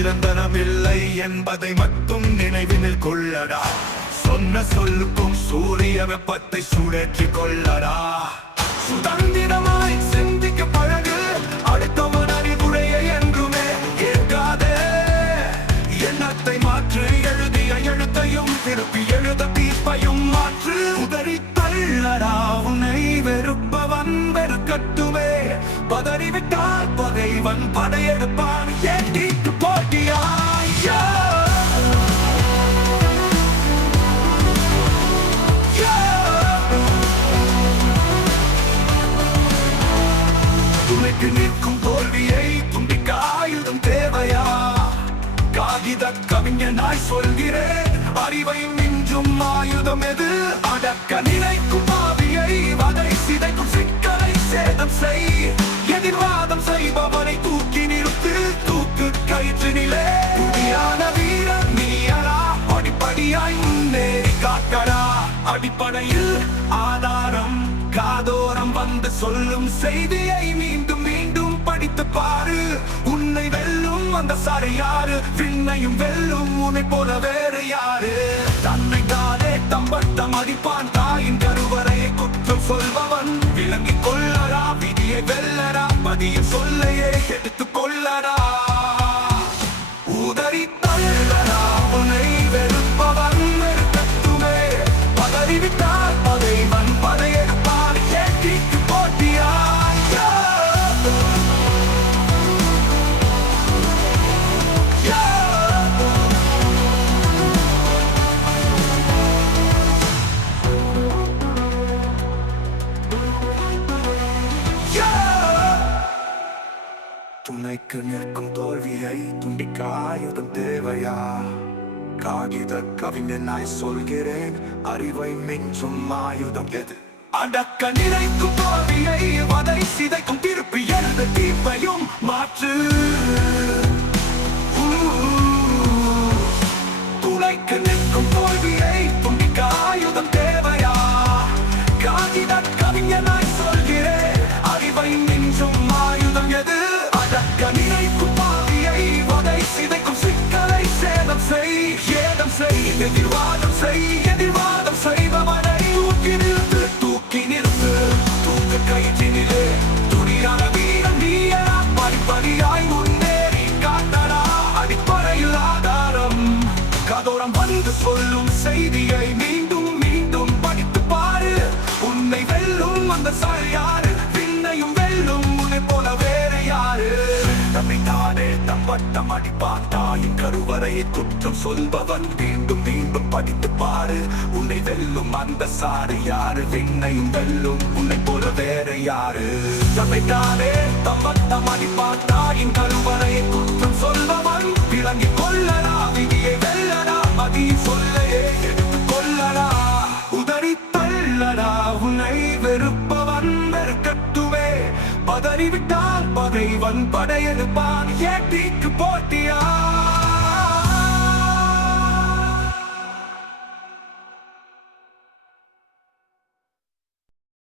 நிரந்தரமில்லை என்பதை மட்டும் நினைவினில் கொள்ளடா. சொன்ன சொல்லுக்கும் சூரிய வெப்பத்தை சுழற்றிக் கொள்ளடா. சுதந்திரமாய் சிந்திக்க பழகு, அடுத்தவன் அறிவுரையை என்றுமே கேட்காதே. எண்ணத்தை மாற்று, எழுதிய எழுத்தையும் திருப்பி எழுத தீர்ப்பையும் மாற்று. உதறி தள்ளடா உன்னை வெறுப்பவன் வெறுக்கட்டுமே. பதறிவிட்டால் பகைவன் படையெடுப்பான். ஏட்டிக்கு போட்டியா துணைக்கு நிற்கும் தோல்வியை துண்டிக்க ஆயுதம் தேவையா? காகித கவிஞனாய் சொல்கிறேன், அறிவை மிஞ்சும் ஆயுதம் எது? அடக்க நினைக்கும் பாவியை வதை சிதைக்கும் சிக்கலை சேதம் செய். எதிர்வாதம் செய்பவனை தூக்கி நிறுத்து, தூக்கு கயிற்றினிலே. புதியான வீரன் நீயடா, படிப்படியாய் முன்னேறி காட்டடா. அடிப்படையில் ஆதாரம் காதோரம் வந்து சொல்லும் செய்தியை மீண்டும் மீண்டும் படித்து பாரு. உன்னை வெல்லும் அந்த சாரை யாரு? விண்ணையும் வெல்லும் உன்னை போல வேறு யாரு? தன்னை தானே தம்பட்டம் அடிப்பான். தாயின் கருவறையை குற்றம் சொல்பவன் விளங்கிக் கொள்ளடா. விதியை வெல்லடா, மதியம் சொல்லையே எடுத்துக் கொள்ளடா. உதறி தள்ளடா உன்னை வெறுப்பவன் வெறுக்கட்டுமே. பதறிவிட்டால் பகைவன் படையெடுப்பான். ஏட்டிக்கு போட்டியா துணைக்கு நிற்கும் தோல்வியை துண்டிக்க ஆயுதம் தேவையா? காகித கவிஞனாய் சொல்கிறேன், அறிவை மிஞ்சும் ஆயுதம் எது? அடக்க நினைக்கும் தோல்வியை வதை சிதைக்கும் திருப்பி எழுத தீர்ப்பையும் மாற்று. துணைக்கு நிற்கும் தோல்வியை துண்டிக்க ஆயுதம் தேவையா? காகித கவிஞனாய் சொல்கிறேன், அறிவை மிஞ்சும் ஆயுதம் எது? அடக்க நினைக்கும் பாவியை வதை சிதைக்கும் சிக்கலை சேதம் செய். ஏதம் செய், எதிர்வாதம் செய். எதிர்வாதம் செய்பவனை தூக்கி நிறுத்து, தூக்கி நிறுத்து. தூக்கு கயிற்றினிலே துணியான வீரன் நீயடா. படிப்படியாய் முன்னேறி காட்டடா. அடிப்படையில் ஆதாரம் காதோரம் வந்து சொல்லும் செய்தியை மீண்டும் மீண்டும் படித்து பாரு. உன்னை வெல்லும் அந்த சாரை யாரு? விண்ணையும் வெல்லும் உன்னை போல வேறு யாரு? தம்மை தானே தம்பட்டம் அடிப்பான். தாயின் கருவறையை குற்றம் சொல்பவன் மீண்டும் மீண்டும் படித்து பாரு. உன்னை வெல்லும் அந்த சாரு யாரு? விண்ணையும் வெல்லும் உன்னை போல வேறு யாரு? தம்மை தானே தம்பட்டம் அடிப்பான். தாயின் கருவறையை குற்றம் சொல்பவன் விளங்கிக் கொள்ளடா. விதியை வெல்லடா, மதியம் சொல்லையே எடுத்துக் கொள்ளடா. உதறி தள்ளடா உன்னை வெறுப்பவன் வெறுக்கட்டுமே. பதறிவிட்டால் பகைவன் படையெடுப்பான். ஏட்டிக்கு போட்டியா